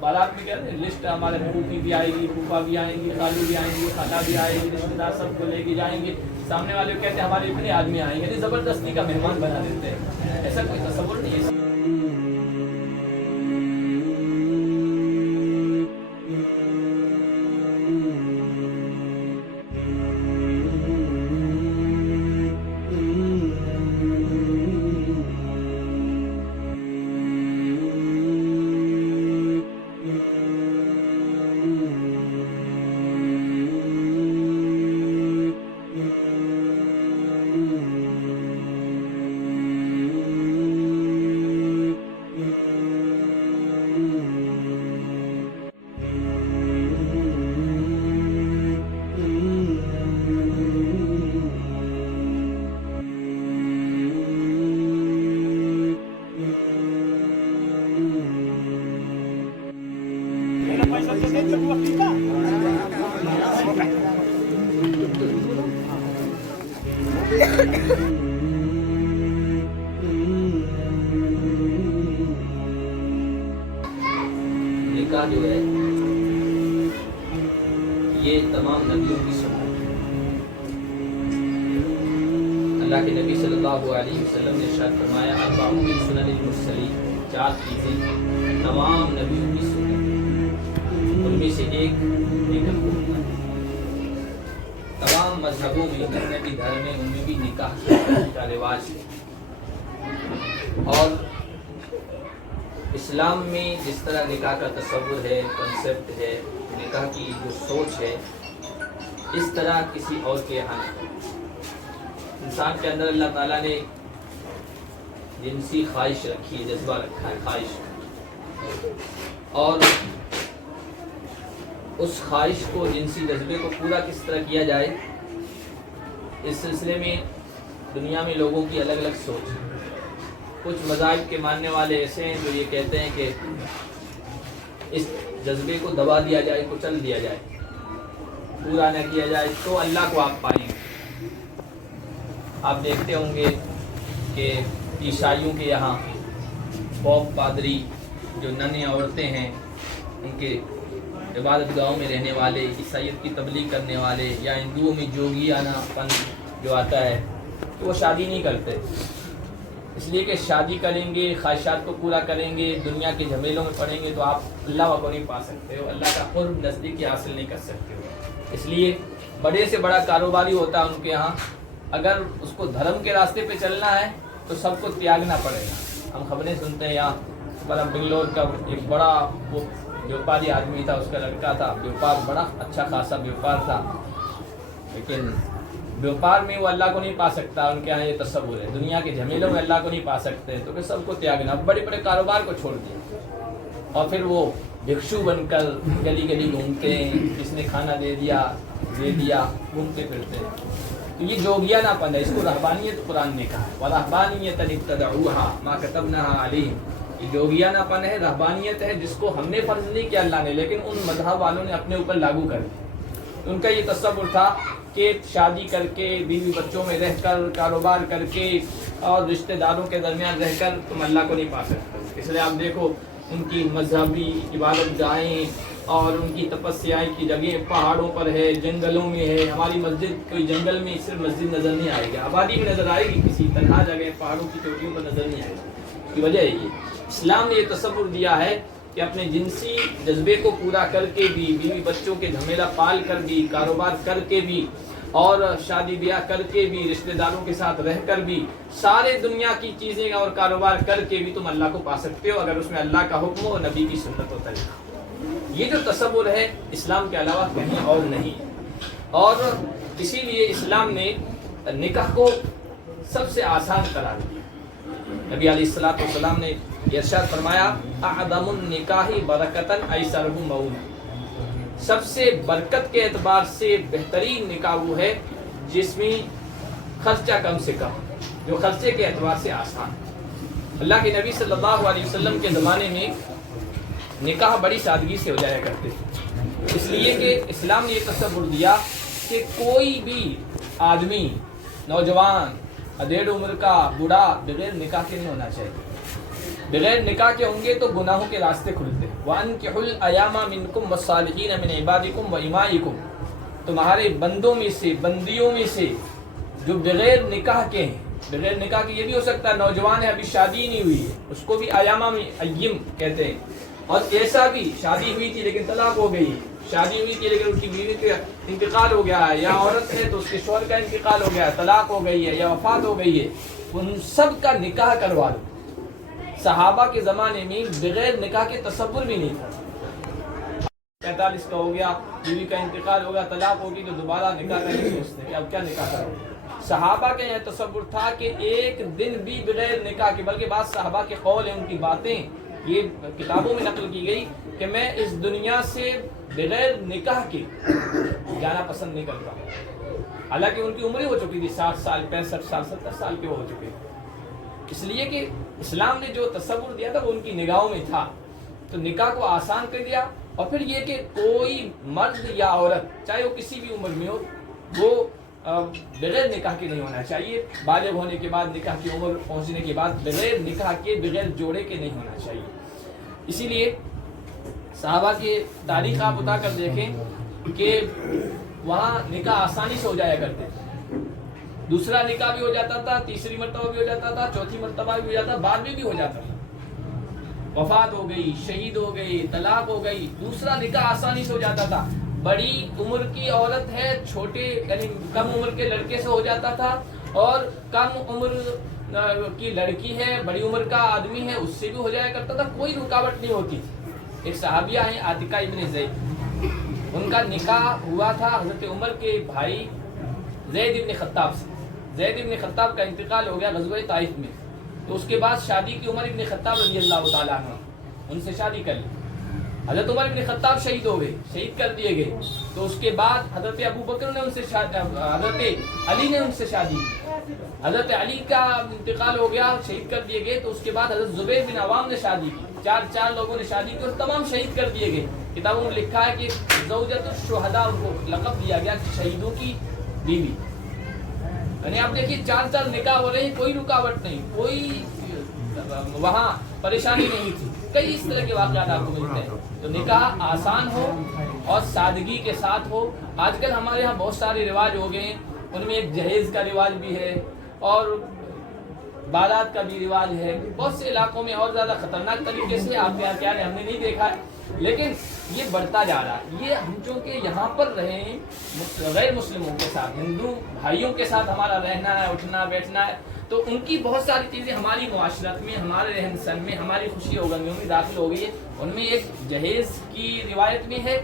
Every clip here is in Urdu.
بارات میں کیا ہے لسٹ ہمارے پھوپھی بھی آئے گی, پھوپھا بھی آئیں گی, خالو بھی آئیں گی, خالہ بھی آئے گی, رشتے دار سب کو لے کے جائیں گے. سامنے والے کہتے ہیں ہمارے اتنے آدمی آئیں گے, یعنی زبردستی کا مہمان بنا دیتے ہیں. ایسا کوئی تصور نہیں ہے. نکاح جو ہے یہ تمام نبیوں کی سنت ہے. اللہ کے نبی صلی اللہ علیہ وسلم نے ارشاد فرمایا اربع من سنن المرسلین, 4 چیزیں تمام نبیوں کی سنت ہے. ان میں سے ایک نکاح ہوتا ہے. تمام مذہبوں میں جتنے بھی دھرم ہیں ان میں بھی نکاح کا رواج ہے. اور اسلام میں جس طرح نکاح کا تصور ہے, کنسیپٹ ہے, نکاح کی جو سوچ ہے, اس طرح کسی اور کے یہاں نہیں. انسان کے اندر اللہ تعالیٰ نے جنسی خواہش رکھی ہے, جذبہ رکھا ہے خواہش, اور اس خواہش کو, جنسی جذبے کو پورا کس طرح کیا جائے, اس سلسلے میں دنیا میں لوگوں کی الگ الگ سوچ ہے. کچھ مذاہب کے ماننے والے ایسے ہیں جو یہ کہتے ہیں کہ اس جذبے کو دبا دیا جائے, کچل دیا جائے, پورا نہ کیا جائے تو اللہ کو آپ پائیں گے. آپ دیکھتے ہوں گے کہ عیسائیوں کے یہاں پوپ پادری جو ننھے عورتیں ہیں, ان کے عبادت گاہوں میں رہنے والے, عیسائیت کی تبلیغ کرنے والے, یا ہندوؤں میں جوگیانہ پن جو آتا ہے, تو وہ شادی نہیں کرتے. اس لیے کہ شادی کریں گے, خواہشات کو پورا کریں گے, دنیا کے جھمیلوں میں پڑیں گے تو آپ اللہ کو نہیں پا سکتے ہو, اللہ کا قرب نزدیکی حاصل نہیں کر سکتے ہو. اس لیے بڑے سے بڑا کاروباری ہوتا ہے ان کے یہاں, اگر اس کو دھرم کے راستے پہ چلنا ہے تو سب کو تیاگنا پڑے گا. ہم خبریں سنتے ہیں یہاں بڑا بنگلور کا ایک بڑا وہ بیوپاری آدمی تھا, اس کا لڑکا تھا, بیوپار بڑا اچھا خاصا بیوپار تھا, لیکن بیوپار میں وہ اللہ کو نہیں پا سکتا. ان کے یہاں یہ تصور ہے دنیا کے جھمیلوں میں اللہ کو نہیں پا سکتے, تو پھر سب کو تیاگنا, بڑے بڑے کاروبار کو چھوڑ دیا, اور پھر وہ بھکشو بن کر گلی گلی گھومتے ہیں, کس نے کھانا دے دیا, گھومتے پھرتے ہیں. تو یہ جوگیانہ پن ہے, اس کو رہبانیت قرآن نے کہا ہے. وَرَهْبَانِيَّةً ابْتَدَعُوهَا مَا كَتَبْنَاهَا عَلَيْهِمْ. یہ جوگیانہ پن ہے, رہبانیت ہے, جس کو ہم نے فرض نہیں کیا اللہ نے, لیکن ان مذہب والوں نے اپنے اوپر لاگو کر دیا. ان کا یہ تصور تھا کہ شادی کر کے, بیوی بچوں میں رہ کر, کاروبار کر کے, اور رشتہ داروں کے درمیان رہ کر تم اللہ کو نہیں پا سکتے. اس لیے آپ دیکھو ان کی مذہبی عبادت گاہیں اور ان کی تپسیاں کی جگہ پہاڑوں پر ہے, جنگلوں میں ہے. ہماری مسجد کوئی جنگل میں صرف مسجد نظر نہیں آئے گی, آبادی میں نظر آئے گی, کسی تنہا جگہ پہاڑوں کی چوٹیوں پر نظر نہیں آئے گی. اس کی وجہ ہے یہ اسلام نے یہ تصور دیا ہے کہ اپنے جنسی جذبے کو پورا کر کے بھی, بیوی بچوں کے جھمیلا پال کر بھی, کاروبار کر کے بھی, اور شادی بیاہ کر کے بھی, رشتہ داروں کے ساتھ رہ کر بھی, سارے دنیا کی چیزیں اور کاروبار کر کے بھی تم اللہ کو پا سکتے ہو, اگر اس میں اللہ کا حکم ہو, نبی کی سنت و طریقہ. یہ جو تصور ہے اسلام کے علاوہ کہیں اور نہیں. اور اسی لیے اسلام نے نکاح کو سب سے آسان قرار دیا. نبی علیہ الصلوۃ والسلام نے ارشاد فرمایا اعظم النکاح برکتاً ایسرہ مؤونہ. سب سے برکت کے اعتبار سے بہترین نکاح وہ ہے جس میں خرچہ کم سے کم, جو خرچے کے اعتبار سے آسان. اللہ کے نبی صلی اللہ علیہ وسلم کے زمانے میں نکاح بڑی سادگی سے ہو جایا کرتے تھے, اس لیے کہ اسلام نے یہ تصور دیا کہ کوئی بھی آدمی, نوجوان, ادھیڑ عمر کا, بوڑھا, بغیر نکاح کے نہیں ہونا چاہیے. بغیر نکاح کے ہوں گے تو گناہوں کے راستے کھلتے ہیں. وَأَنكِحُوا الْأَيَامَ مِنكُمْ وَالصَّالِحِينَ مِنْ عِبَادِكُمْ وَإِمَائِكُمْ, تمہارے بندوں میں سے, بندیوں میں سے جو بغیر نکاح کے ہیں. بغیر نکاح کے یہ بھی ہو سکتا ہے نوجوان ہے, ابھی شادی نہیں ہوئی ہے, اس کو بھی ایامہ میں ایم کہتے ہیں. اور ایسا بھی شادی ہوئی تھی لیکن طلاق ہو گئی, شادی ہوئی تھی لیکن ان کی بیوی کا انتقال ہو گیا ہے, یا عورت ہے تو اس کے شوہر کا انتقال ہو گیا ہے, طلاق ہو گئی ہے یا وفات ہو گئی ہے, ان سب کا نکاح کروا دو. صحابہ کے زمانے میں بغیر نکاح کے تصور بھی نہیں تھا. 45 کا ہو گیا, بیوی کا انتقال ہو گیا, طلاق ہوگی تو دوبارہ نکاح کا نہیں سوچتے کہ اب کیا نکاح کرو. صحابہ کے یہ تصور تھا کہ ایک دن بھی بغیر نکاح کے, بلکہ بعض صحابہ کے قول ہیں, ان کی باتیں یہ کتابوں میں نقل کی گئی کہ میں اس دنیا سے بغیر نکاح کے جانا پسند نہیں کرتا. حالانکہ ان کی عمریں ہو چکی تھی, 60 سال 65 سال 70 سال کے ہو چکے, اس لیے کہ اسلام نے جو تصور دیا تھا وہ ان کی نگاہوں میں تھا. تو نکاح کو آسان کر دیا. اور پھر یہ کہ کوئی مرد یا عورت چاہے وہ کسی بھی عمر میں ہو, وہ بغیر نکاح کے نہیں ہونا چاہیے. بالغ ہونے کے بعد, نکاح کی عمر پہنچنے کے بعد بغیر نکاح کے, بغیر جوڑے کے نہیں ہونا چاہیے. اسی لیے صحابہ کی تاریخ آپ اٹھا کر دیکھیں کہ وہاں نکاح آسانی سے ہو جایا کرتے تھے. دوسرا نکاح بھی ہو جاتا تھا, تیسری مرتبہ بھی ہو جاتا تھا, چوتھی مرتبہ بھی ہو جاتا, بعد میں بھی ہو جاتا تھا. وفات ہو گئی, شہید ہو گئی, طلاق ہو گئی, دوسرا نکاح آسانی سے ہو جاتا تھا. بڑی عمر کی عورت ہے, چھوٹے یعنی کم عمر کے لڑکے سے ہو جاتا تھا, اور کم عمر کی لڑکی ہے, بڑی عمر کا آدمی ہے, اس سے بھی ہو جایا کرتا تھا, کوئی رکاوٹ نہیں ہوتی تھی. ایک صحابیہ ہیں عاتقہ ابن زید, ان کا نکاح ہوا تھا حضرت عمر کے بھائی زید ابن خطاب سے. زید ابن خطاب کا انتقال ہو گیا غزوہ طائف میں, تو اس کے بعد شادی کی عمر ابن خطاب رضی اللہ تعالیٰ عنہ ان سے شادی کر لی. حضرت عمر ابن خطاب شہید ہو گئے, شہید کر دیے گئے. تو اس کے بعد حضرت ابو بکر نے ان سے حضرت علی نے ان سے شادی کی. حضرت علی کا انتقال ہو گیا, شہید کر دیے گئے. تو اس کے بعد حضرت زبیر بن عوام نے شادی کی. چار لوگوں نے شادی کی اور تمام شہید کر دیے گئے. کتابوں میں لکھا ہے کہ زوجۃ الشہداء ان کو لقب دیا گیا, شہیدوں کی بیوی. یعنی آپ دیکھیے 4 نکاح ہو رہے ہیں, کوئی رکاوٹ نہیں, کوئی وہاں پریشانی نہیں تھی. کئی اس طرح کے واقعات آپ کو ملتے ہیں. تو نکاح آسان ہو اور سادگی کے ساتھ ہو. آج کل ہمارے یہاں بہت سارے رواج ہو گئے ہیں, ان میں ایک جہیز کا رواج بھی ہے اور بارات کا بھی رواج ہے. بہت سے علاقوں میں اور زیادہ خطرناک طریقے سے, آپ کے یہاں کیا ہے ہم نے نہیں دیکھا ہے, لیکن یہ بڑھتا جا رہا ہے. یہ ہم چونکہ یہاں پر رہے ہیں غیر مسلموں کے ساتھ, ہندو بھائیوں کے ساتھ ہمارا رہنا ہے, اٹھنا بیٹھنا ہے, تو ان کی بہت ساری چیزیں ہماری معاشرت میں, ہمارے رہن سہن میں, ہماری خوشی و غمیوں میں داخل ہو گئی ہے. ان میں ایک جہیز کی روایت بھی ہے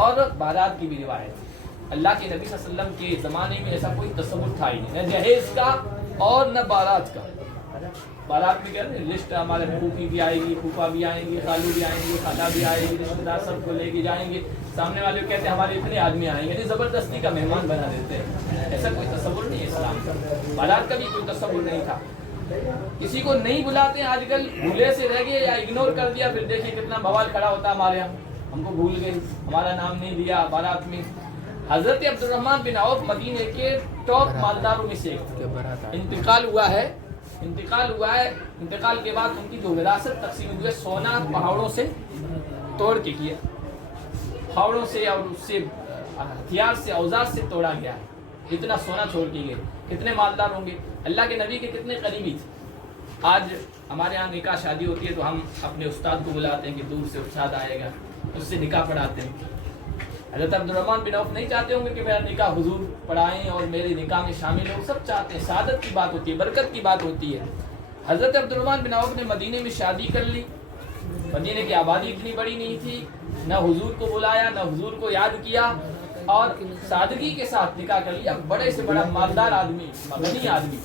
اور بارات کی بھی روایت ہے. اللہ کے نبی صلی اللہ علیہ وسلم کے زمانے میں ایسا کوئی تصور تھا ہی نہیں, نہ جہیز کا اور نہ بارات کا. بارات میں کہتے ہیں لسٹ, ہمارے پھوپھی بھی آئے گی, پھوپھا بھی آئیں گے, خالو بھی آئیں گے, خالہ بھی آئے گی, رشتے دار سب کو لے کے جائیں گے. سامنے والے کہتے ہیں ہمارے اتنے آدمی آئیں گے, یعنی زبردستی کا مہمان بنا دیتے ہیں. ایسا کوئی تصور نہیں ہے اسلام کا. بارات کا بھی کوئی تصور نہیں تھا. کسی کو نہیں بلاتے ہیں آج کل, بھولے سے رہ گئے یا اگنور کر دیا, پھر دیکھیے کتنا بوال کھڑا ہوتا ہے ہمارے یہاں. ہم کو بھول گئے, ہمارا نام نہیں لیا بارات میں. حضرت عبد الرحمن بن عوف مدینے کے ٹاپ مالداروں میں سے انتقال ہوا ہے. انتقال کے بعد ان کی جو وراثت تقسیم ہوئی, سونا پہاڑوں سے توڑ کے کیا, پہاڑوں سے اور اس سے ہتھیار سے, اوزار سے توڑا گیا. اتنا سونا چھوڑ کے گئے. کتنے مالدار ہوں گے, اللہ کے نبی کے کتنے قریبی تھے. آج ہمارے یہاں نکاح شادی ہوتی ہے تو ہم اپنے استاد کو بلاتے ہیں کہ دور سے استاد آئے گا, اس سے نکاح پڑھاتے ہیں. حضرت عبد الرحمن بن عوف نہیں چاہتے ہوں گے کہ میرا نکاح حضور پڑھائیں اور میرے نکاح میں شامل ہو. سب چاہتے ہیں, سعادت کی بات ہوتی ہے, برکت کی بات ہوتی ہے. حضرت عبد الرحمن بن عوف نے مدینے میں شادی کر لی. مدینے کی آبادی اتنی بڑی نہیں تھی, نہ حضور کو بلایا, نہ حضور کو یاد کیا, اور سادگی کے ساتھ نکاح کر لیا. بڑے سے بڑا مالدار آدمی, غنی آدمی.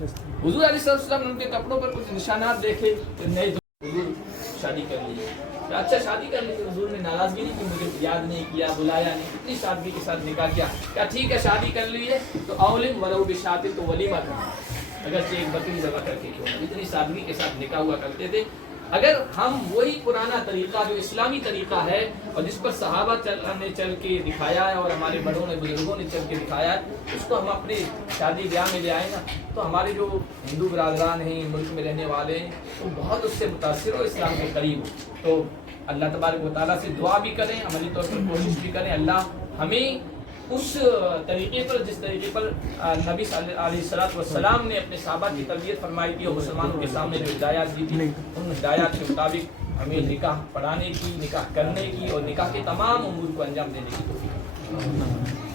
حضور علیہ السلام نے ان کے کپڑوں پر کچھ نشانات دیکھے, نہیں حضور شادی کر لی. اچھا شادی کر لی, حضور نے ناراضگی نہیں کی, مجھے یاد نہیں کیا, بلایا نہیں, اتنی سادگی کے ساتھ نکاح کیا. کیا ٹھیک ہے شادی کر لی ہے تو اولم ولو بشاۃ, تو ولیمہ کرنا, اگرچہ ایک بکری ذبح کر کے کیوں. اتنی سادگی کے ساتھ نکاح ہوا کرتے تھے. اگر ہم وہی پرانا طریقہ جو اسلامی طریقہ ہے اور جس پر صحابہ نے چل کے دکھایا ہے اور ہمارے بڑوں نے بزرگوں نے چل کے دکھایا ہے اس کو ہم اپنے شادی بیاہ میں لے آئے نا تو ہمارے جو ہندو برادران ہیں ملک میں رہنے والے ہیں وہ بہت اس سے متاثر ہو اسلام کے قریب ہو. تو اللہ تبارک و تعالیٰ سے دعا بھی کریں, عملی طور پر کوشش بھی کریں اللہ ہمیں اس طریقے پر جس طریقے پر نبی صلی اللہ علیہ والسلام نے اپنے صحابہ کی تربیت فرمائی تھی اور مسلمانوں کے سامنے جو ہدایات دی تھی ان ہدایات کے مطابق ہمیں نکاح پڑھانے کی, نکاح کرنے کی اور نکاح کے تمام امور کو انجام دینے کی توفیق.